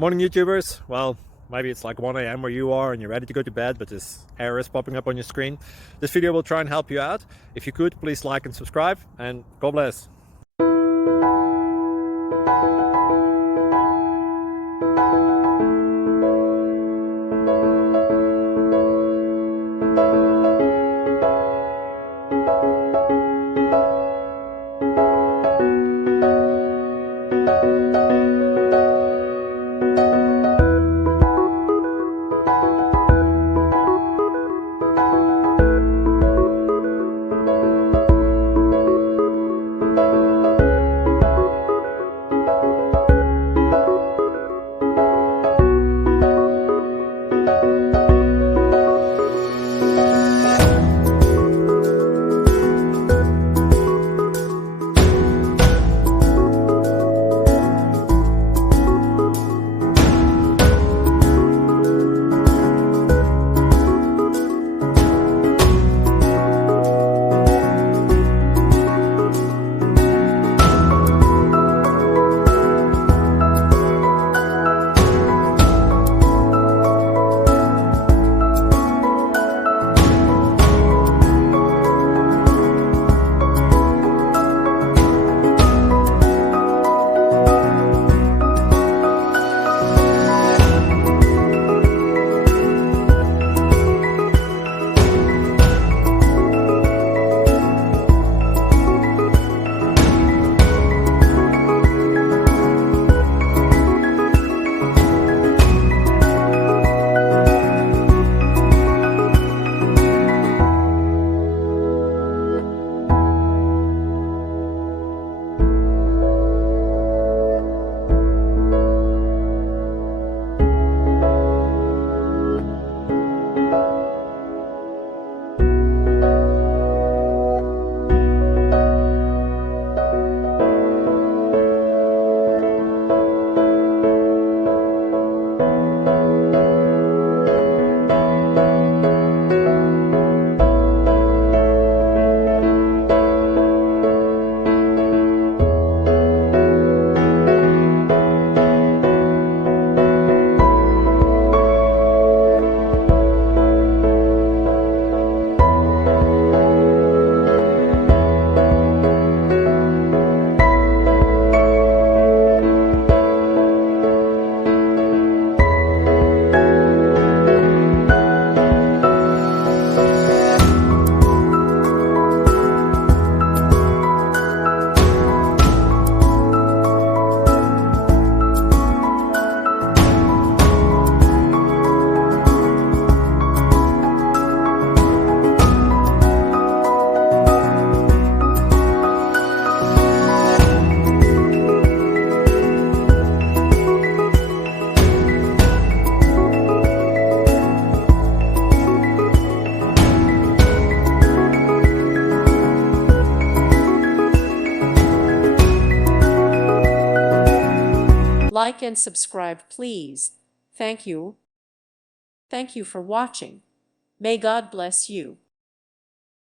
Morning YouTubers. Well, maybe it's like 1 a.m. where you are and you're ready to go to bed, but this error is popping up on your screen. This video will try and help you out. If you could, please like and subscribe, and God bless. Like and subscribe, please. Thank you. Thank you for watching. May God bless you.